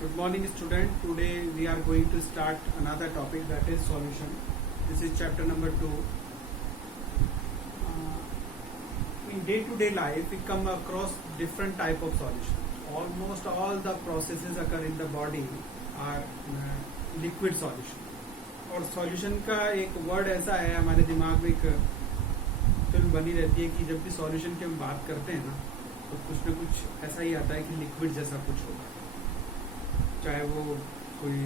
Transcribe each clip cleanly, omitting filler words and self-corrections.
Good morning, student. Today we are going to start another topic, that is solution. This is chapter number 2. In day-to-day life, we come across different type of solution. Almost all the processes occur in the body are liquid solution. और solution का एक word ऐसा है, हमारे दिमाग में एक film बनी रहती है कि जब भी सॉल्यूशन की हम बात करते हैं ना, तो कुछ न कुछ ऐसा ही आता है कि लिक्विड जैसा कुछ होगा, चाहे वो कोई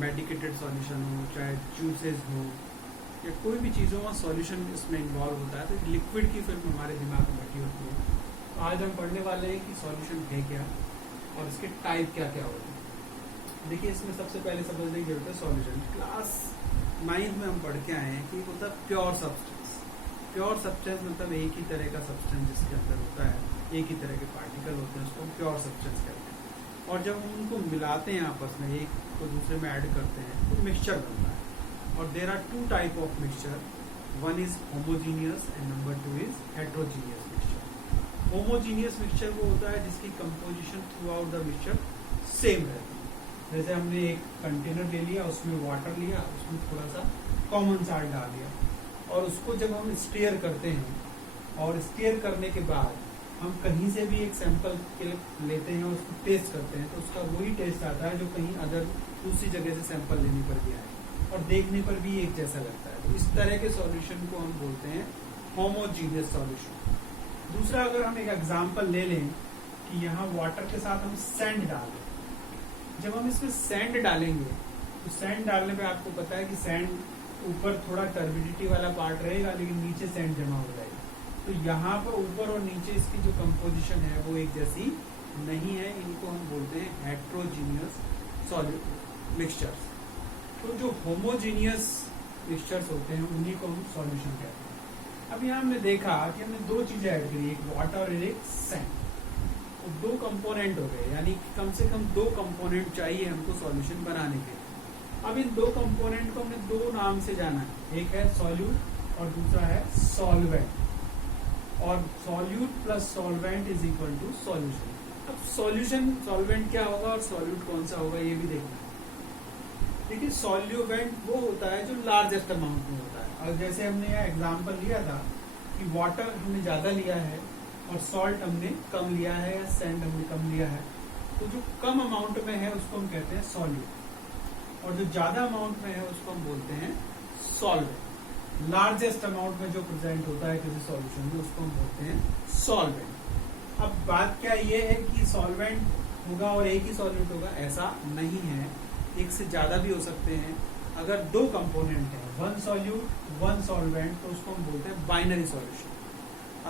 मेडिकेटेड सॉल्यूशन हो, चाहे जूसेस हो, या कोई भी चीज़ हो, सॉल्यूशन इसमें इन्वॉल्व होता है। तो लिक्विड की फिल्म हमारे दिमाग में बैठी होती है। तो आज हम पढ़ने वाले हैं कि सॉल्यूशन है क्या और इसके टाइप क्या क्या होते हैं। देखिए, इसमें सबसे पहले समझने की जरूरत है सॉल्यूशन। क्लास 9 में हम पढ़ के आए हैं कि होता है प्योर सब्सटेंस। प्योर सब्सटेंस मतलब एक ही तरह का सब्सटेंस जिसके अंदर होता है, एक ही तरह के पार्टिकल होते हैं, उसको प्योर सब्सटेंस कहते हैं। और जब हम उनको मिलाते हैं आपस में, एक को दूसरे में ऐड करते हैं, तो मिक्सचर बनता है। और there are 2 type of mixture, one is homogeneous and number 2 is heterogeneous mixture. Homogeneous mixture वो होता है जिसकी composition throughout the mixture same रहती है। जैसे हमने एक कंटेनर ले लिया, उसमें वाटर लिया, उसमें थोड़ा सा कॉमन साल्ट डाल दिया, और उसको जब हम स्टीयर करते हैं, और स्टीयर करने के बाद हम कहीं से भी एक सैंपल लेते हैं और उसको टेस्ट करते हैं, तो उसका वही टेस्ट आता है जो कहीं अदर दूसरी जगह से सैंपल लेने पर भी आए, और देखने पर भी एक जैसा लगता है। तो इस तरह के सॉल्यूशन को हम बोलते हैं होमोजीनियस सॉल्यूशन। दूसरा, अगर हम एक एग्जांपल ले लें कि यहाँ वाटर के साथ हम सैंड डाल दें। जब हम इसमें सैंड डालेंगे, तो सैंड डालने पे आपको पता है कि सैंड ऊपर थोड़ा टर्बिडिटी वाला पार्ट रहेगा, लेकिन नीचे सैंड जमा हो जाएगी। तो यहाँ पर ऊपर और नीचे इसकी जो कंपोजिशन है वो एक जैसी नहीं है। इनको हम बोलते हैं हेट्रोजीनियस मिक्सचर्स। तो जो होमोजीनियस मिक्सचर्स होते हैं उन्हीं को हम सॉल्यूशन कहते हैं। अब यहाँ हमने देखा कि हमने 2 चीजें ऐड करी, एक वाटर और एक सैंड। तो 2 कंपोनेंट हो गए, यानी कि कम से कम 2 कंपोनेंट चाहिए हमको सॉल्यूशन बनाने के लिए। अब इन 2 कंपोनेंट को हमने 2 नाम से जाना है, एक है सॉल्यूट और दूसरा है सॉल्वेंट। और solute plus solvent is equal to solution. अब सॉल्यूशन सॉल्वेंट क्या होगा और सॉल्यूट कौन सा होगा, ये भी देखना है। देखिए, सॉल्यूवेंट वो होता है जो लार्जेस्ट अमाउंट में होता है। और जैसे हमने यहाँ एग्जांपल लिया था कि वाटर हमने ज्यादा लिया है और सॉल्ट हमने कम लिया है, या सैंड हमने कम लिया है, तो जो कम अमाउंट में है उसको हम कहते हैं सॉल्यूट, और जो ज्यादा अमाउंट में है उसको हम बोलते हैं सॉल्वेंट। लार्जेस्ट अमाउंट में जो प्रेजेंट होता है किसी सॉल्यूशन में उसको हम बोलते हैं सॉल्वेंट। अब बात क्या ये है कि सॉल्वेंट होगा और एक ही सॉल्यूट होगा, ऐसा नहीं है। एक से ज्यादा भी हो सकते हैं। अगर 2 कंपोनेंट है, 1 सॉल्यूट 1 सॉल्वेंट, तो उसको हम बोलते हैं बाइनरी सॉल्यूशन।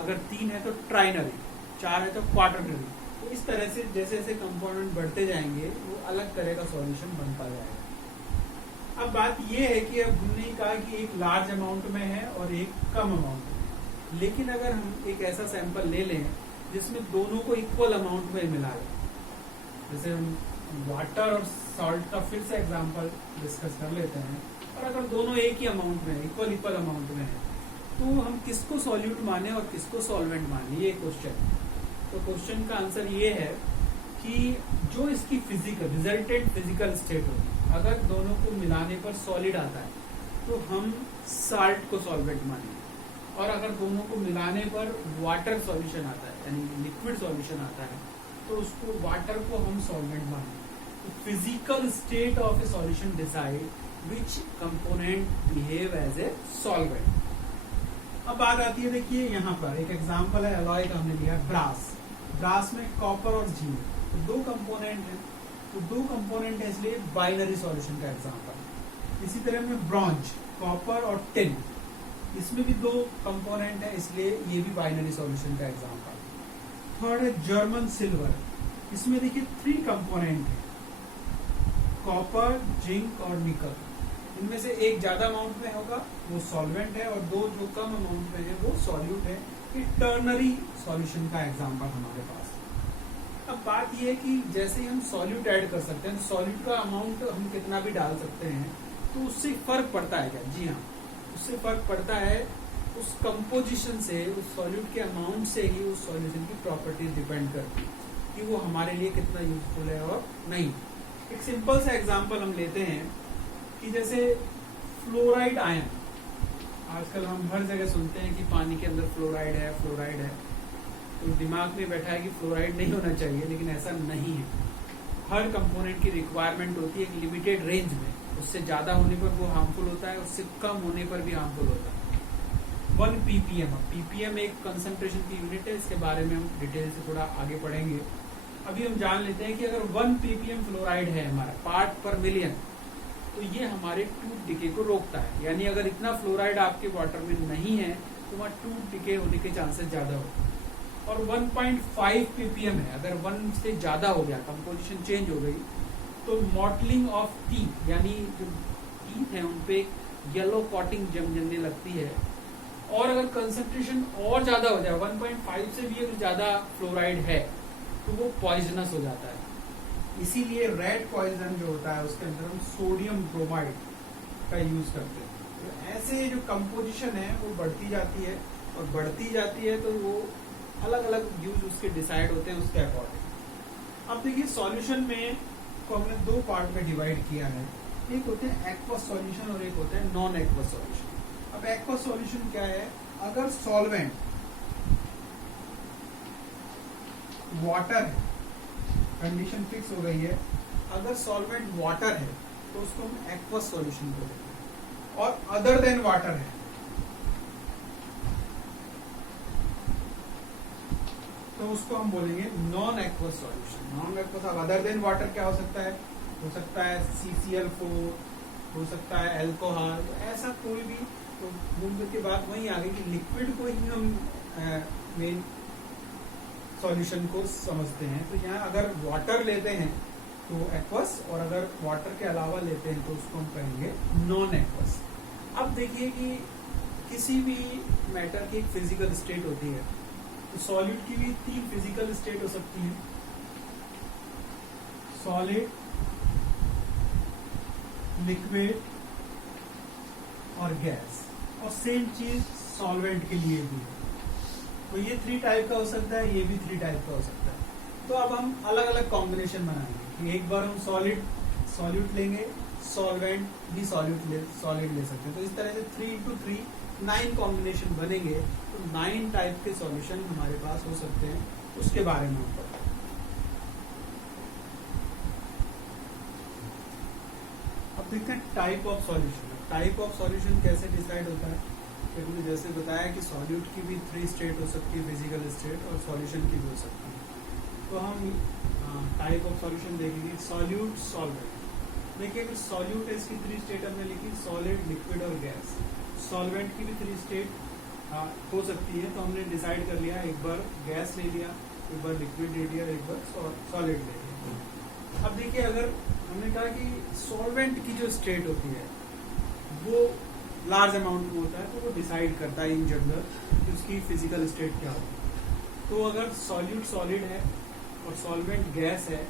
अगर 3 है तो ट्राइनरी, 4 है तो क्वाटरनरी। तो इस तरह से जैसे जैसे कंपोनेंट बढ़ते जाएंगे वो अलग तरह का सॉल्यूशन बनता जाएगा। अब बात ये है कि अब हमने कहा कि एक लार्ज अमाउंट में है और एक कम अमाउंट में है, लेकिन अगर हम एक ऐसा सैंपल ले लें जिसमें दोनों को इक्वल अमाउंट में मिला लें, जैसे हम वाटर और सॉल्ट का फिर से एग्जांपल डिस्कस कर लेते हैं, और अगर दोनों एक ही अमाउंट में इक्वल अमाउंट में है, तो हम किसको सॉल्यूट माने और किसको सॉल्वेंट माने, ये क्वेश्चन है। तो क्वेश्चन का आंसर ये है कि जो इसकी रिजल्टेंट फिजिकल स्टेट होगी, अगर दोनों को मिलाने पर सॉलिड आता है तो हम साल्ट को सॉल्वेंट मानेंगे, और अगर दोनों को मिलाने पर वाटर सॉल्यूशन आता है, यानी लिक्विड सॉल्यूशन आता है, तो उसको वाटर को हम सॉल्वेंट मानेंगे। तो physical state of a solution decide which component behave as a solvent. अब बात आती है, देखिए यहाँ पर एक एग्जांपल है अलॉय का, हमने लिया ब्रास। ब्रास में कॉपर और जिंक, तो 2 कंपोनेंट है, तो 2 कंपोनेंट है, इसलिए बाइनरी सॉल्यूशन का एग्जांपल। इसी तरह में ब्रॉन्ज, कॉपर और टिन, इसमें भी 2 कंपोनेंट है, इसलिए ये भी बाइनरी सॉल्यूशन का एग्जांपल। थर्ड है जर्मन सिल्वर, इसमें देखिए 3 कंपोनेंट है, कॉपर, जिंक और निकल। इनमें से एक ज्यादा अमाउंट में होगा वो सॉल्वेंट है, और 2 जो कम अमाउंट में है वो सॉल्यूट है। ये टर्नरी सॉल्यूशन का एग्जांपल हमारे पास। अब बात ये है कि जैसे ही हम सॉल्यूट ऐड कर सकते हैं, सॉल्यूट का अमाउंट हम कितना भी डाल सकते हैं, तो उससे फर्क पड़ता है क्या? जी हाँ, उससे फर्क पड़ता है। उस कंपोजिशन से, उस सॉल्यूट के अमाउंट से ही उस सॉल्यूशन की प्रॉपर्टीज डिपेंड करती है कि वो हमारे लिए कितना यूजफुल है और नहीं। एक सिंपल सा एग्जांपल हम लेते हैं कि जैसे फ्लोराइड आयन, आजकल हम हर जगह सुनते हैं कि पानी के अंदर फ्लोराइड है, तो दिमाग में बैठा है कि फ्लोराइड नहीं होना चाहिए, लेकिन ऐसा नहीं है। हर कंपोनेंट की रिक्वायरमेंट होती है एक लिमिटेड रेंज में, उससे ज्यादा होने पर वो हार्मफुल होता है, उससे कम होने पर भी हार्मफुल होता है। 1 ppm, ppm एक कंसंट्रेशन की यूनिट है, इसके बारे में हम डिटेल से थोड़ा आगे पढ़ेंगे। अभी हम जान लेते हैं कि अगर 1 ppm फ्लोराइड है हमारा पार्ट पर मिलियन, तो ये हमारे टूथ डिके को रोकता है। यानी अगर इतना फ्लोराइड आपके वाटर में नहीं है तो वहाँ टूथ डिके होने के चांसेस ज्यादा होते हैं। और 1.5 ppm है, अगर 1 से ज्यादा हो गया, कंपोजिशन चेंज हो गई, तो मॉटलिंग ऑफ टीथ, यानी जो टीथ है उनपे येलो कॉटिंग जमने लगती है। और अगर कंसंट्रेशन और ज्यादा हो जाए, 1.5 से भी अगर ज्यादा फ्लोराइड है, तो वो पॉइजनस हो जाता है। इसीलिए रेड पॉइजन जो होता है उसके अंदर हम सोडियम ब्रोमाइड का यूज करते हैं। तो ऐसे जो कंपोजिशन है वो बढ़ती जाती है, और बढ़ती जाती है तो वो अलग अलग यूज उसके डिसाइड होते हैं उसके अकॉर्डिंग। अब देखिए सॉल्यूशन में को हमने 2 पार्ट में डिवाइड किया है, एक होते हैं एक्वस सॉल्यूशन और एक होता है नॉन एक्वस सॉल्यूशन। अब एक्वस सॉल्यूशन क्या है? अगर सॉल्वेंट वाटर है, कंडीशन फिक्स हो गई है, अगर सॉल्वेंट वाटर है तो उसको हम एक्वस सॉल्यूशन बोलते हैं, और अदर देन वाटर है तो उसको हम बोलेंगे non aqueous solution. Non aqueous, अब अदर देन वाटर क्या हो सकता है? हो सकता है CCl4, हो सकता है अल्कोहल, तो ऐसा कोई भी। तो मूल की बात वही आ गई कि लिक्विड को ही हम मेन सॉल्यूशन को समझते हैं। तो यहाँ अगर वाटर लेते हैं तो एक्वस, और अगर वाटर के अलावा लेते हैं तो उसको हम कहेंगे नॉन एक्वस। अब देखिए कि किसी भी मैटर की एक फिजिकल स्टेट होती है, तो सॉलिड की भी 3 फिजिकल स्टेट हो सकती है, सॉलिड, लिक्विड और गैस। और सेम चीज सॉल्वेंट के लिए भी है। तो ये 3 टाइप का हो सकता है, ये भी 3 टाइप का हो सकता है। तो अब हम अलग अलग कॉम्बिनेशन बनाएंगे कि एक बार हम सॉल्यूट लेंगे, सॉल्वेंट भी सॉलिड ले सकते हैं। तो इस तरह से 3 × 3 9 कॉम्बिनेशन बनेंगे। तो 9 टाइप के सॉल्यूशन हमारे पास हो सकते हैं, उसके बारे में हम पढ़ेंगे। अब देखते हैं type of solution. Type of solution कैसे डिसाइड होता है? क्योंकि जैसे बताया कि सॉल्यूट की भी 3 स्टेट हो सकती है, फिजिकल स्टेट, और सॉल्यूशन की भी हो सकती है। तो हम टाइप ऑफ सॉल्यूशन देखेंगे। Solute, solvent. देखिए अगर सॉल्यूट है, इसकी 3 स्टेट हमने लिखी, सॉलिड, लिक्विड और गैस। सॉल्वेंट की भी 3 स्टेट हो सकती है, तो हमने डिसाइड कर लिया, एक बार गैस ले लिया, एक बार लिक्विड ले लिया, एक बार सॉलिड ले लिया। अब देखिए अगर हमने कहा कि सॉल्वेंट की जो स्टेट होती है वो लार्ज अमाउंट में होता है, तो वो डिसाइड करता है इन जनरल कि उसकी फिजिकल स्टेट क्या होगी। तो अगर सॉल्यूट सॉलिड है और सॉल्वेंट गैस है,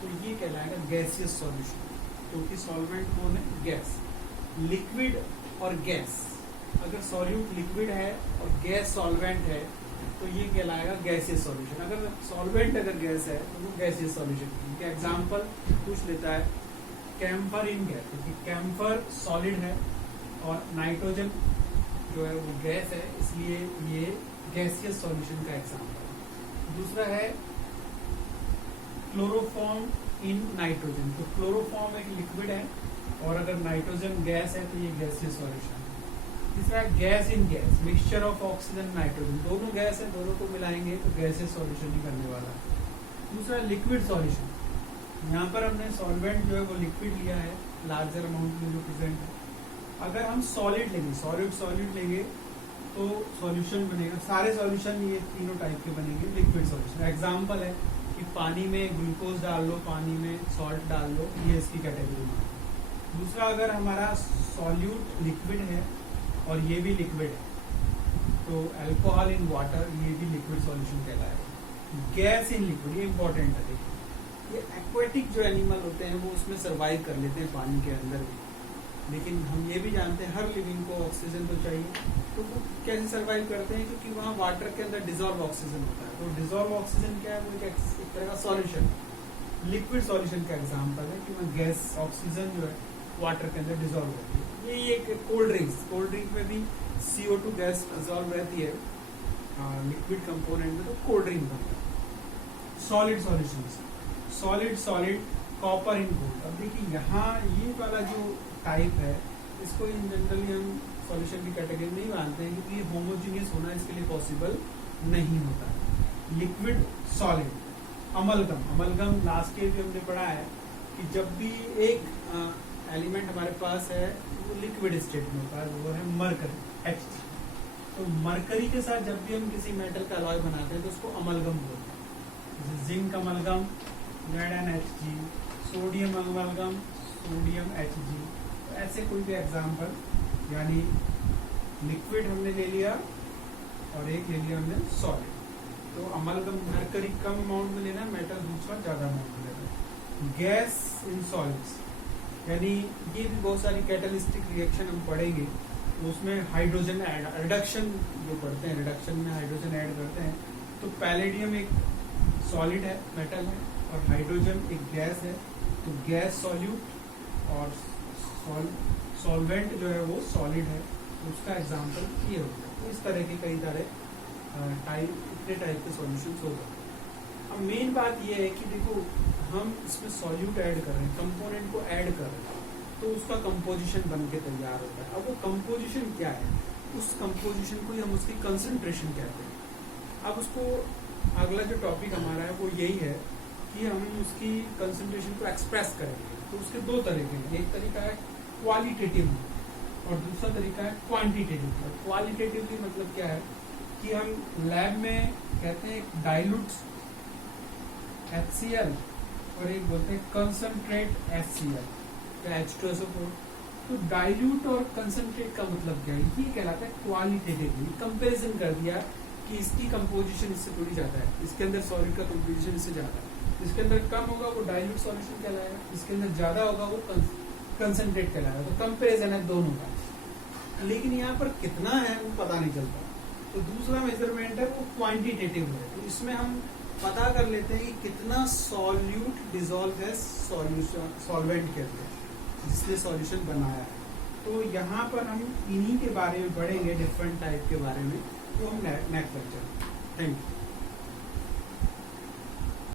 तो ये कहलाएगा गैसियस सॉल्यूशन, क्योंकि सॉल्वेंट कौन है? गैस। लिक्विड और गैस, अगर सॉल्यूट लिक्विड है और गैस सॉल्वेंट है, तो ये कहलाएगा गैसियस सॉल्यूशन। अगर सॉल्वेंट अगर गैस है तो वो गैसियस सॉल्यूशन। इनका एग्जाम्पल पूछ लेता है, कैम्फर इन गैस, क्योंकि कैम्फर सॉलिड है और नाइट्रोजन जो है वो गैस है, इसलिए ये गैसियस सॉल्यूशन का एग्जाम्पल है। दूसरा है क्लोरोफॉर्म इन नाइट्रोजन। तो क्लोरोफॉर्म एक लिक्विड है, और अगर नाइट्रोजन गैस है तो ये गैसियस सॉल्यूशन है। तीसरा है gas in gas, mixture of oxygen nitrogen. दोनों गैस है, दोनों को मिलाएंगे तो गैसियस सॉल्यूशन ही करने वाला है। दूसरा लिक्विड सॉल्यूशन, यहाँ पर हमने सॉल्वेंट जो है वो लिक्विड लिया है, लार्जर अमाउंट में जो प्रेजेंट है। अगर हम सॉलिड लेंगे, सॉलिड लेंगे तो सॉल्यूशन बनेगा, सारे सॉल्यूशन ये तीनों टाइप के बनेंगे लिक्विड सॉल्यूशन। एग्जाम्पल है कि पानी में ग्लूकोज डाल लो, पानी में सॉल्ट डाल लो, ये इसकी कैटेगरी में। दूसरा, अगर हमारा सॉल्यूट लिक्विड है और ये भी लिक्विड है, तो अल्कोहल इन वाटर, ये भी लिक्विड सॉल्यूशन कहलाएगा। गैस इन लिक्विड, ये इंपॉर्टेंट है। देखिए ये एक्वेटिक जो एनिमल होते हैं वो उसमें सर्वाइव कर लेते हैं पानी के अंदर भी, लेकिन हम ये भी जानते हैं हर लिविंग को ऑक्सीजन तो चाहिए। तो वो कैसे सर्वाइव करते हैं? क्योंकि वहाँ वाटर के अंदर डिजॉल्व ऑक्सीजन होता है। तो डिजॉल्व ऑक्सीजन क्या है? वो एक तरह का सॉल्यूशन है। लिक्विड सॉल्यूशन का एग्जांपल है कि मैं गैस ऑक्सीजन जो है वाटर के अंदर डिजोल्व होती है। ये एक कोल्ड ड्रिंक में भी CO2 गैस डिजोल्व रहती है लिक्विड कंपोनेंट में, तो कोल्ड ड्रिंक बनता है। Solid solutions, solid copper in gold. अब देखिए यहाँ ये वाला जो टाइप है इसको इन जनरली हम सॉल्यूशन की कैटेगरी नहीं मानते हैं, क्योंकि ये होमोजीनियस होना इसके लिए पॉसिबल नहीं होता। Liquid solid, amalgam last year भी हमने पढ़ा है कि जब भी एक एलिमेंट हमारे पास है वो लिक्विड स्टेट में होता है, वो है मरकरी Hg। तो मरकरी के साथ जब भी हम किसी मेटल का अलॉय बनाते हैं तो उसको अमलगम बोलते हैं। जैसे zinc amalgam ZnHg, sodium amalgam sodium Hg। तो ऐसे कोई भी एग्जाम्पल, यानी लिक्विड हमने ले लिया और एक ले लिया हमने सॉलिड। तो अमलगम मरकरी कम अमाउंट में लेना, मेटल दूसरा ज्यादा अमाउंट में लेना। गैस इन सॉलिड्स, यानी ये भी बहुत सारी कैटलिस्टिक रिएक्शन हम पढ़ेंगे, उसमें हाइड्रोजन ऐड रिडक्शन जो पढ़ते हैं, रिडक्शन में हाइड्रोजन ऐड करते हैं। तो पैलेडियम एक सॉलिड है, मेटल है, और हाइड्रोजन एक गैस है। तो गैस सॉल्यूट और सॉल्वेंट जो है वो सॉलिड है, तो उसका एग्जाम्पल ये होता है। तो इस तरह के कई सारे इतने टाइप के सॉल्यूशंस होगा। अब मेन बात ये है कि देखो हम इसमें सॉल्यूट ऐड कर रहे हैं, कंपोनेंट को ऐड कर रहे हैं, तो उसका कंपोजिशन बन के तैयार होता है। अब वो कंपोजिशन क्या है, उस कंपोजिशन को ही हम उसकी कंसंट्रेशन कहते हैं। अब उसको अगला जो टॉपिक हमारा है वो यही है कि हम उसकी कंसंट्रेशन को एक्सप्रेस करेंगे। तो उसके दो तरीके हैं, एक तरीका है क्वालिटेटिव और दूसरा तरीका है क्वांटिटेटिव। क्वालिटेटिवली मतलब क्या है कि हम लैब में कहते हैं डाइल्यूट HCl और एक बोलते हैं कंसंट्रेट HCl या H2SO4। तो डाइल्यूट और कंसंट्रेट का मतलब क्या है, ये कहलाता है क्वालिटेटिवली। कंपैरिजन कर दिया कि इसकी कंपोजिशन इससे थोड़ी ज्यादा है, इसके अंदर सॉलिड का कंपोजिशन इससे ज्यादा है, इसके अंदर कम होगा वो डाइल्यूट सॉल्यूशन कहलाएगा, इसके अंदर ज्यादा होगा वो कंसंट्रेट कहलाएगा। तो कंपैरिजन है दोनों का, लेकिन यहाँ पर कितना है वो पता नहीं चलता। तो दूसरा मेजरमेंट है वो क्वांटिटेटिव है। तो इसमें हम पता कर लेते हैं कि कितना सॉल्यूट डिसॉल्व है सॉल्वेंट के अंदर जिसने सॉल्यूशन बनाया है। तो यहाँ पर हम इन्हीं के बारे में पढ़ेंगे, डिफरेंट टाइप के बारे में, तो हम नेक्स्ट लेक्चर। Thank you.